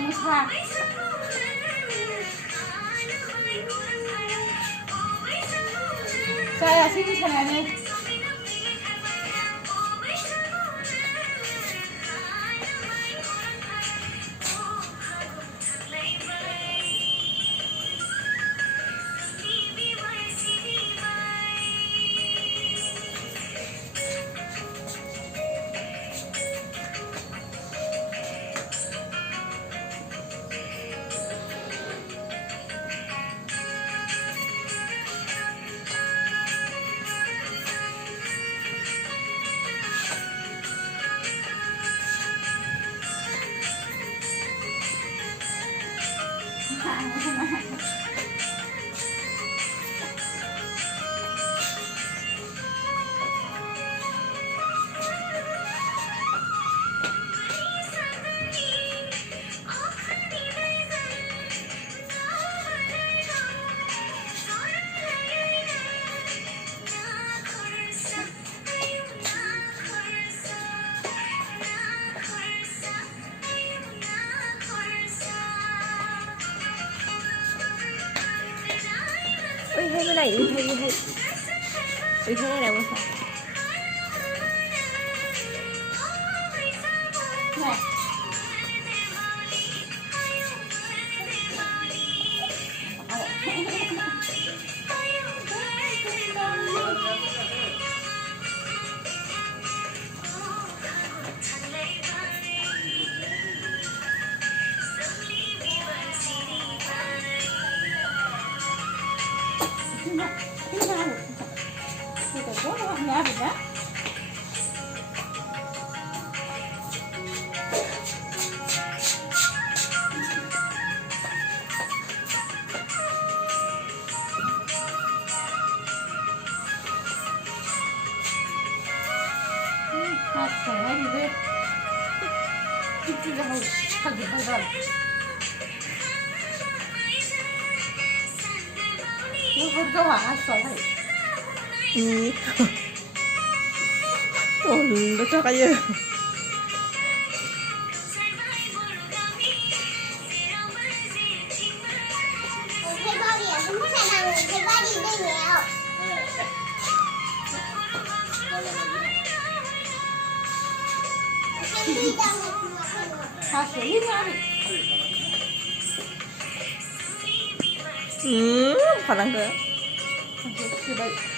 能看。Saya sini channelnya. Ui hay cái này ui hay hay ui hay cái này mà sao Này. Nhà mình đó. Hạt sẻ gì đây? Cái rau thật là rồi. Nó có hạt sẻ này. nó cho cái gì Hạt sẻ đi nha. phải làm cơ Cái đây.